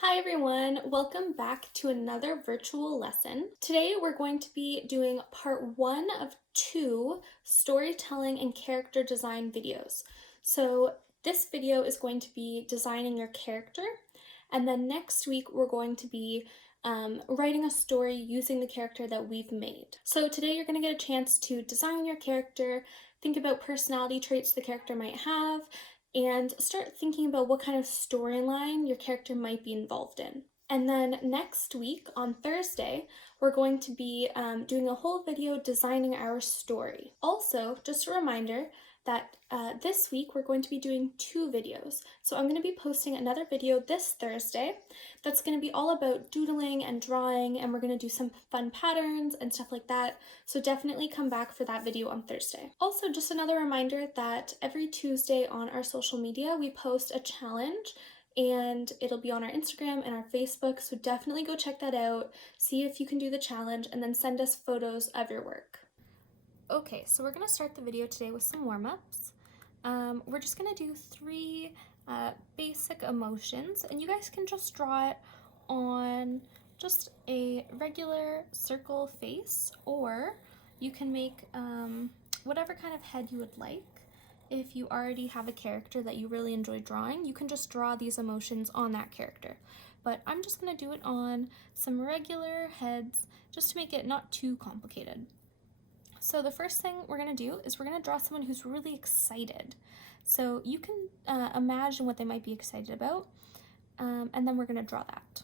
Hi everyone, welcome back to another virtual lesson. Today we're going to be doing part 1 of 2 storytelling and character design videos. So this video is going to be designing your character, and then next week we're going to be writing a story using the character that we've made. So today you're going to get a chance to design your character, think about personality traits the character might have, and start thinking about what kind of storyline your character might be involved in. And then next week on Thursday, we're going to be doing a whole video designing our story. Also, just a reminder that this week we're going to be doing 2 videos. So I'm going to be posting another video this Thursday that's going to be all about doodling and drawing, and we're going to do some fun patterns and stuff like that. So definitely come back for that video on Thursday. Also, just another reminder that every Tuesday on our social media, we post a challenge, and it'll be on our Instagram and our Facebook, so definitely go check that out, see if you can do the challenge, and then send us photos of your work. Okay, so we're gonna start the video today with some warm-ups. We're just gonna do 3 basic emotions, and you guys can just draw it on just a regular circle face, or you can make whatever kind of head you would like. If you already have a character that you really enjoy drawing, you can just draw these emotions on that character. But I'm just gonna do it on some regular heads just to make it not too complicated. So the first thing we're gonna do is we're gonna draw someone who's really excited. So you can imagine what they might be excited about, and then we're gonna draw that.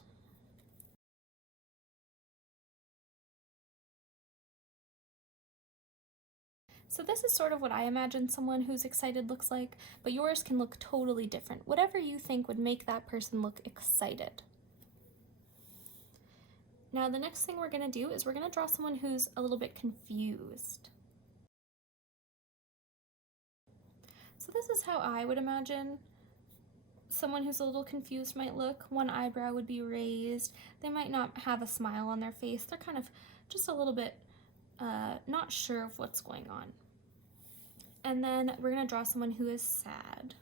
So this is sort of what I imagine someone who's excited looks like, but yours can look totally different. Whatever you think would make that person look excited. Now the next thing we're gonna do is we're gonna draw someone who's a little bit confused. So this is how I would imagine someone who's a little confused might look. One eyebrow would be raised. They might not have a smile on their face. They're kind of just a little bit not sure of what's going on. And then we're gonna draw someone who is sad.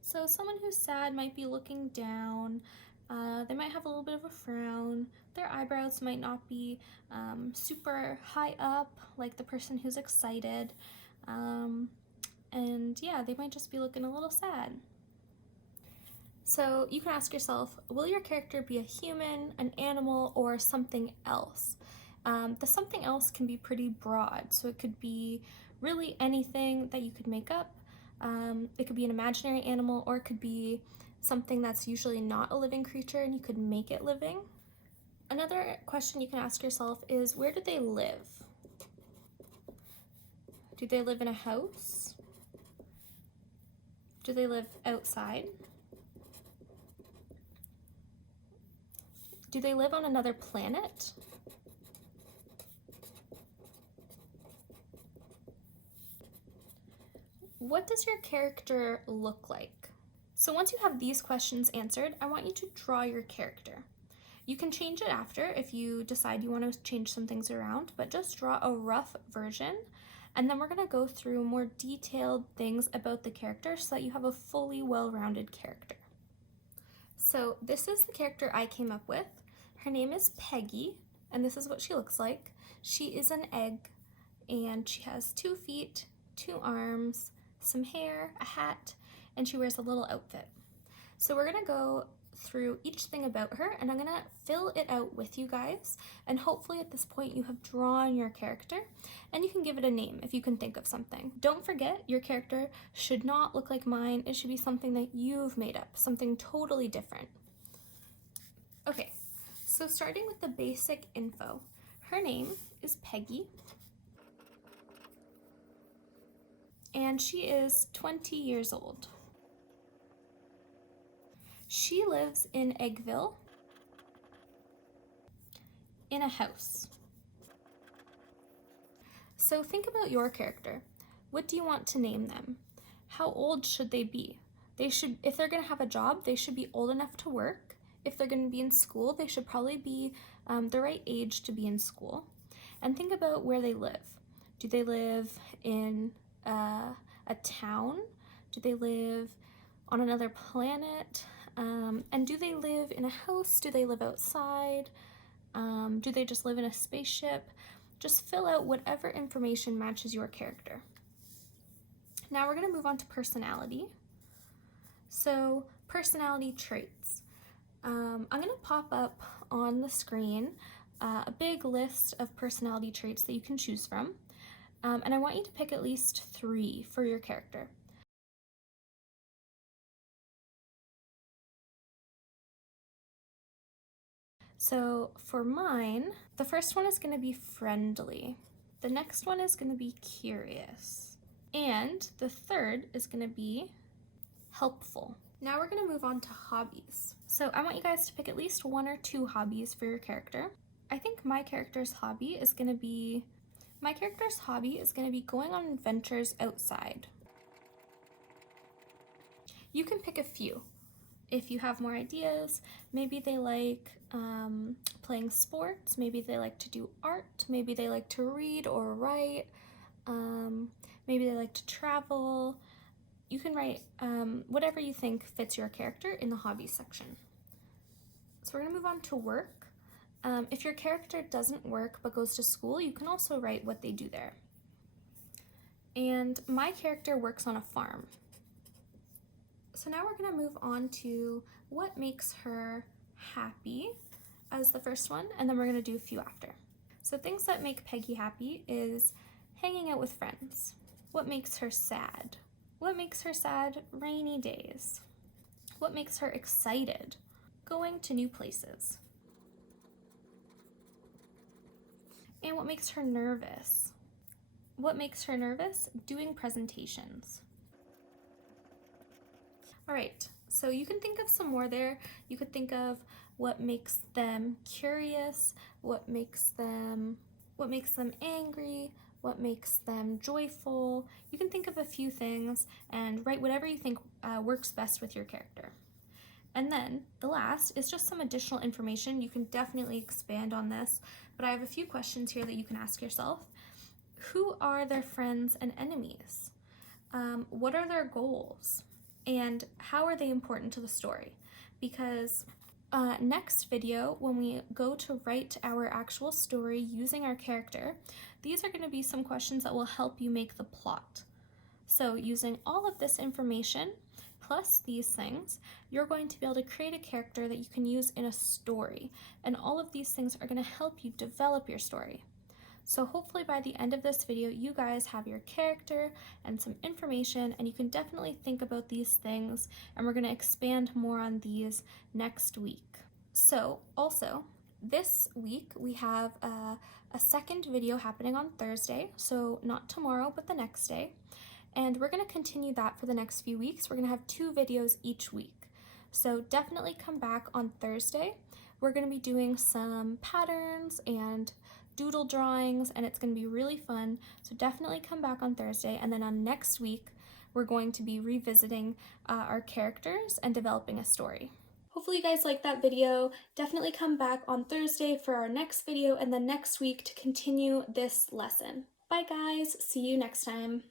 So someone who's sad might be looking down. They might have a little bit of a frown. Their eyebrows might not be super high up like the person who's excited. And yeah, they might just be looking a little sad. So you can ask yourself, will your character be a human, an animal, or something else? The something else can be pretty broad, so it could be really anything that you could make up. It could be an imaginary animal, or it could be something that's usually not a living creature and you could make it living. Another question you can ask yourself is, where do they live? Do they live in a house? Do they live outside? Do they live on another planet? What does your character look like? So once you have these questions answered, I want you to draw your character. You can change it after if you decide you want to change some things around, but just draw a rough version, and then we're going to go through more detailed things about the character so that you have a fully well-rounded character. So this is the character I came up with. Her name is Peggy, and this is what she looks like. She is an egg, and she has 2 feet, 2 arms, some hair, a hat, and she wears a little outfit. So we're gonna go through each thing about her, and I'm gonna fill it out with you guys, and hopefully at this point you have drawn your character, and you can give it a name if you can think of something. Don't forget, your character should not look like mine. It should be something that you've made up, something totally different. Okay, so starting with the basic info. Her name is Peggy, and she is 20 years old. She lives in Eggville in a house. So think about your character. What do you want to name them? How old should they be? If they're gonna have a job, they should be old enough to work. If they're gonna be in school, they should probably be the right age to be in school. And think about where they live. Do they live in a town? Do they live on another planet? And do they live in a house? Do they live outside? Do they just live in a spaceship? Just fill out whatever information matches your character. Now we're going to move on to personality. So, personality traits. I'm going to pop up on the screen a big list of personality traits that you can choose from. And I want you to pick at least 3 for your character. So for mine, the first one is going to be friendly. The next one is going to be curious. And the third is going to be helpful. Now we're going to move on to hobbies. So I want you guys to pick at least 1 or 2 hobbies for your character. I think my character's hobby is going to be going on adventures outside. You can pick a few. If you have more ideas, maybe they like playing sports, maybe they like to do art, maybe they like to read or write, maybe they like to travel. You can write whatever you think fits your character in the hobbies section. So we're gonna move on to work. If your character doesn't work but goes to school, you can also write what they do there. And my character works on a farm. So now we're going to move on to what makes her happy as the first one, and then we're going to do a few after. So things that make Peggy happy is hanging out with friends. What makes her sad? What makes her sad? Rainy days. What makes her excited? Going to new places. And what makes her nervous? What makes her nervous? Doing presentations. All right, so you can think of some more there. You could think of what makes them curious, what makes them angry, what makes them joyful. You can think of a few things and write whatever you think works best with your character. And then the last is just some additional information. You can definitely expand on this, but I have a few questions here that you can ask yourself. Who are their friends and enemies? What are their goals? And how are they important to the story? Because next video, when we go to write our actual story using our character, these are going to be some questions that will help you make the plot. So using all of this information, plus these things, you're going to be able to create a character that you can use in a story. And all of these things are going to help you develop your story. So hopefully by the end of this video, you guys have your character and some information, and you can definitely think about these things, and we're gonna expand more on these next week. So also, this week we have a second video happening on Thursday, so not tomorrow, but the next day. And we're gonna continue that for the next few weeks. We're gonna have 2 videos each week. So definitely come back on Thursday. We're gonna be doing some patterns and doodle drawings, and it's going to be really fun. So definitely come back on Thursday, and then on next week we're going to be revisiting our characters and developing a story. Hopefully you guys liked that video. Definitely come back on Thursday for our next video, and then next week to continue this lesson. Bye guys, see you next time.